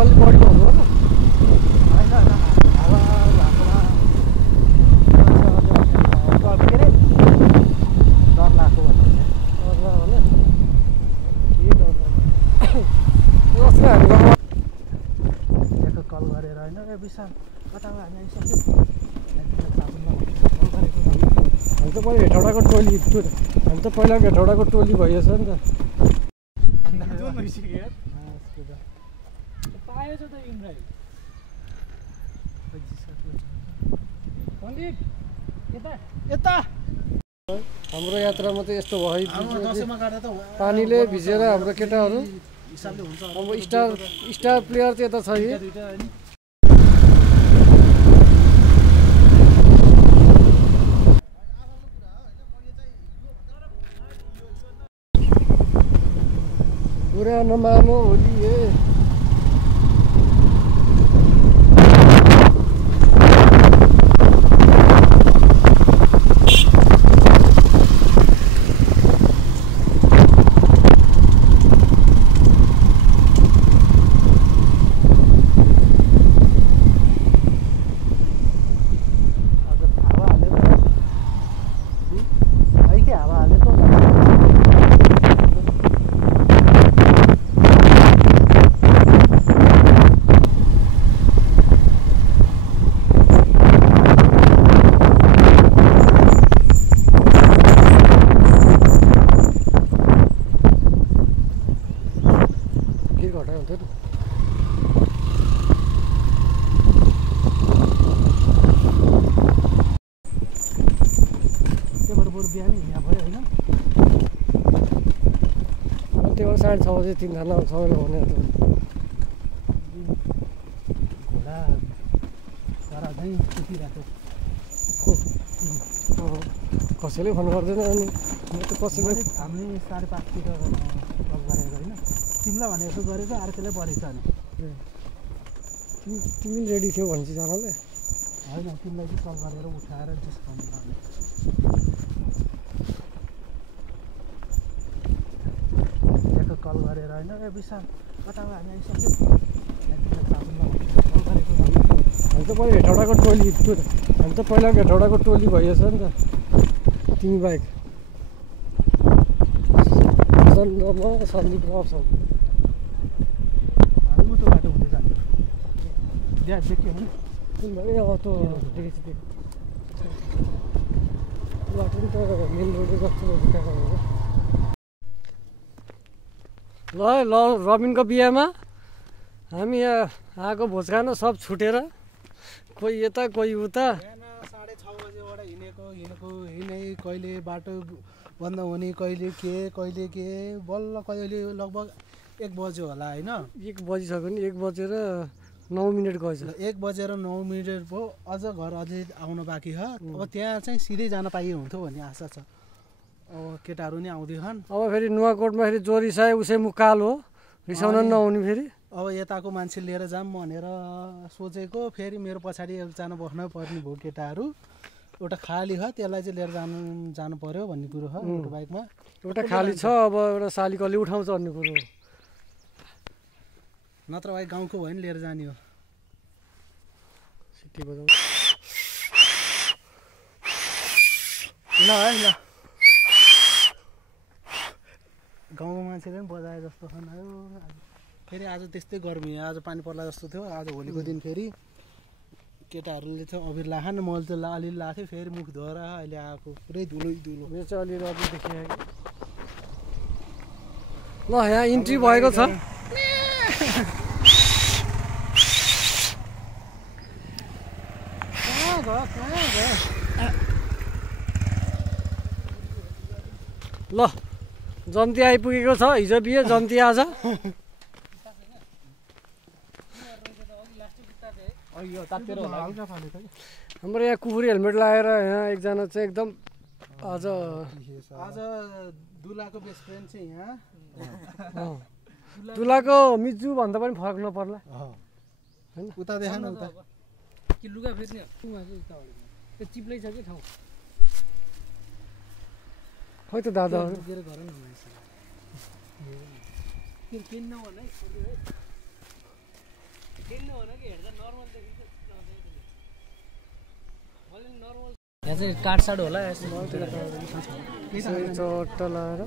अलि बढी भन्नु हो कल गरेर होइन ए विशाल कता हामी आइसक्यो हामी त पहिला हेटौडाको टोली हामी त पहिला हेटौडाको टोली भइएछ नि त पाएछ त इन्द्राई यता हाम्रो यात्रामा त यस्तो भयो पानीले भिजेर हाम्रो केटाहरू अब स्टार प्लेयर त यता छ है बुरा नमानो होली है साढे 6 बजे 3 खाना सबैले भने घोडा चरा चाहिँ सुतिरहेको कसैले फोन गर्दैन अनि कसैले हामी 5:30 तिर लग गरेको होइन तिमीलाई भने यसो गरेको अर्कोले परेछ नि तिमी रेडी थियौ भन्छ जनाले होइन तिमीलाई चाहिँ कल गरेर उठाएर डिस्काउन्ट गर्ने कल गरेर होइन ए विशाल कता हामी आइसक्यो हामी त पहिला हेटौडाको टोली हामी त पहिला हेटौडाको टोली भइएछ नि त तिमी बाइक सन्दीप अप्सन हामी उतो बाटो हुँदै जाने त्यहाँ देख्यो भने कुन भयो अब त देखेपछि बाटो नि त मेन रोड जस्तो देखाएको हो ल रबिनको बिहामा हामी यहाँ आएको भोज खान सब छुटेर कोही यता कोही उता 6:30 बजेबाट हिँडे कहिले बाटो बन्द हुने कहिले के बल्ल कहिले लगभग 1 बज्यो होला होइन 1 बजिसक्यो नि 1 बजेर 9 मिनट गएछ 1 बजेर 9 मिनट भयो अझ घर अझै आउनु बाँकी छ अब त्यहाँ चाहिँ सिधै जान पाइए हुन्थ्यो भन्ने आशा छ अब केटाहरू नि आउँदैछन् अब फेरि नुवाकोटमा फेरि जो रिसायो उसै मुख कालो रिसाउन नहुने फेरि अब यताको मान्छे लिएर जाऊँ भनेर सोचेको फेरि मेरो पछाडि एकजना बस्नै पर्ने भयो केटाहरू एउटा खाली छ त्यसलाई चाहिँ लिएर जानु पर्यो भन्ने कुरो हो मोटर बाइकमा एउटा खाली छ अब एउटा सालिकले उठाउँछ भन्ने कुरो नत्र भाइ गाउँको भयो नि लिएर जाने हो सिटी बजाउ ल है ल गाउँको मान्छेले पनि बजाए जस्तो खनायो फेरि आज त्यस्तै गर्मी आज पानी पर्ला जस्तो थियो आज होलीको दिन फेरि केटाहरूले चाहिँ अबिर लाखा नि मैले चाहिँ अलिअलि लाएको थिएँ फेरि मुख धोएर अहिले आएको पुरै धुलो मेरो चाहिँ अलिअलि अझै देखियो ल यहाँ इन्ट्री भएको छ ल जन्ती आइपुगेको छ हिजो बिहे जन्ती आज हाम्रो यहाँ कुकुरी हेलमेट लगाएर यहाँ एकजना चाहिँ एकदम आज दुलाको बेस्ट फ्रेन्ड चाहिँ यहाँ दुलाको मिजु भन्दा पनि फरक नपर्ला हैन उता देखा न उता कि लुगा फेर्ने त्यो चिप्लै छ कि ठाउँ खै त दादा गर न यहाँ चाहिँ काठसाड होला चट्टा लाएर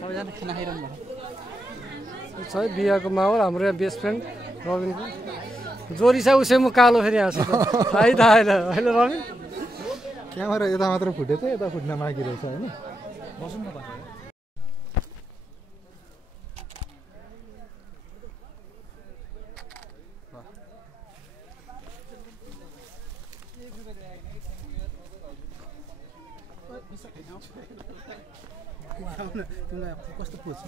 सबैजना खाना खाइरहनु भएको छ है बिहाको माहौल हाम्रो यहाँ बेस्ट फ्रेन्ड रबिनको जोरी छ उसै म कालो फेरि हाँसु आइद आएन होइन रबिन क्यामेरा यता मात्र फुटेछ यता फुट्न बाँकी रहेछ होइन बसौँ न भन्नु तिमीलाई कस्तो पुछ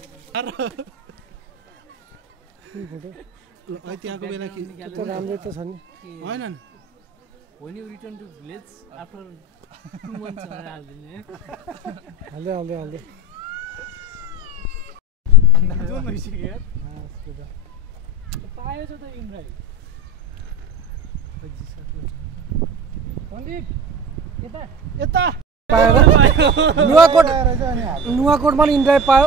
त्यहाँको बेला राम्रै त छ नि होइन नि when you return to village after 2 months हाल्दिने हाल्दै जुन भइसक्यो यार पायो छ त इन्द्राई पण्डित यता यता पाएर नुवाकोटमा नि इन्ड्राइभ पायो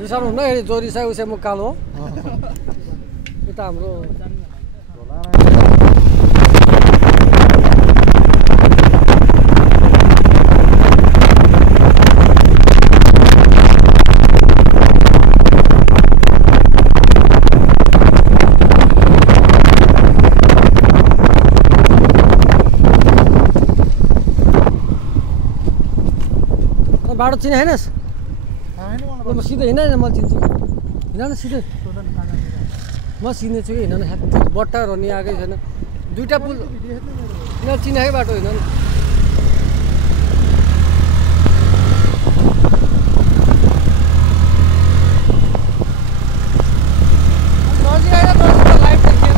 रिसाउनु हुन्न जोरी साई उसै म कालो यता हाम्रो बाटो चिने हैनस् म सिधै हिँड न म चिन्छु हिँड न सिधै म चिने छु कि हिँड न बट्टा रनी आएकै छैन दुईवटा पुल यिनीहरू चिनाएकै बाटो हिँड न नजिक आएर लाइभ देखिएन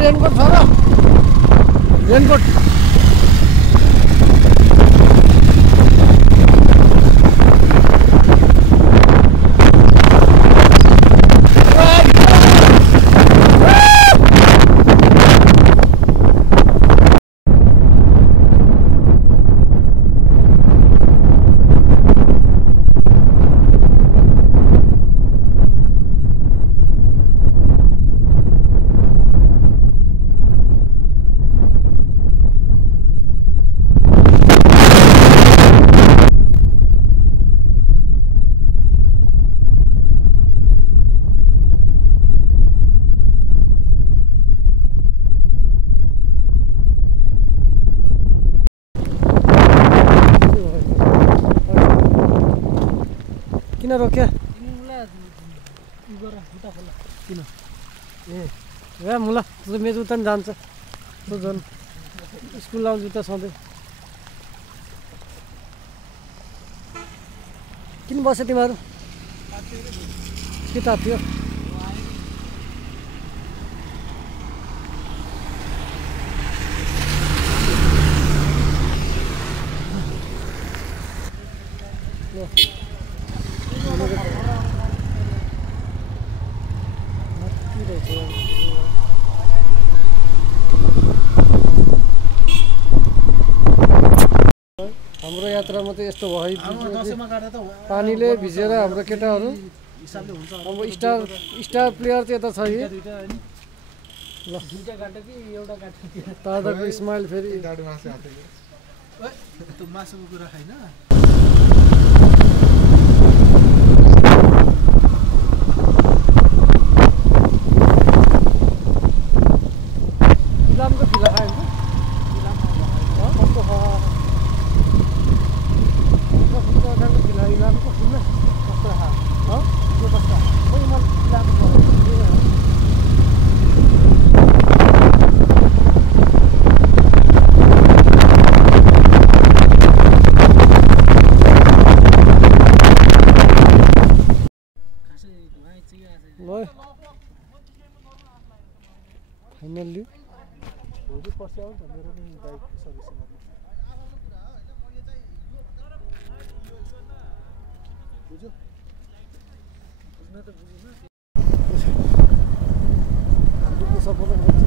रेनकोट छ र रेनकोट किन रोक्यो किन ए मुला मेरो जुत्ता पनि जान्छ त्यो झन् स्कुल लाउने जुत्ता सधैँ किन बस्यो तिमीहरू के तात्यो हाम्रो यात्रामा त यस्तो भयो पानीले भिजेर हाम्रो केटाहरू अब स्टार प्लेयर त यता छ है ल तादाको स्माइल फेरि मासुको कुरा खाइन इलामको फिला खायो कस्तो इलामको सुन्न कस्तो यो कस्तो इलामको फाइनल्ली भोलि पर्सि आउनु त मेरो पनि बाइक सर्भिसिङ गर्नु बुझ्यो बुझ्न त बुझिन हाम्रो सबैलाई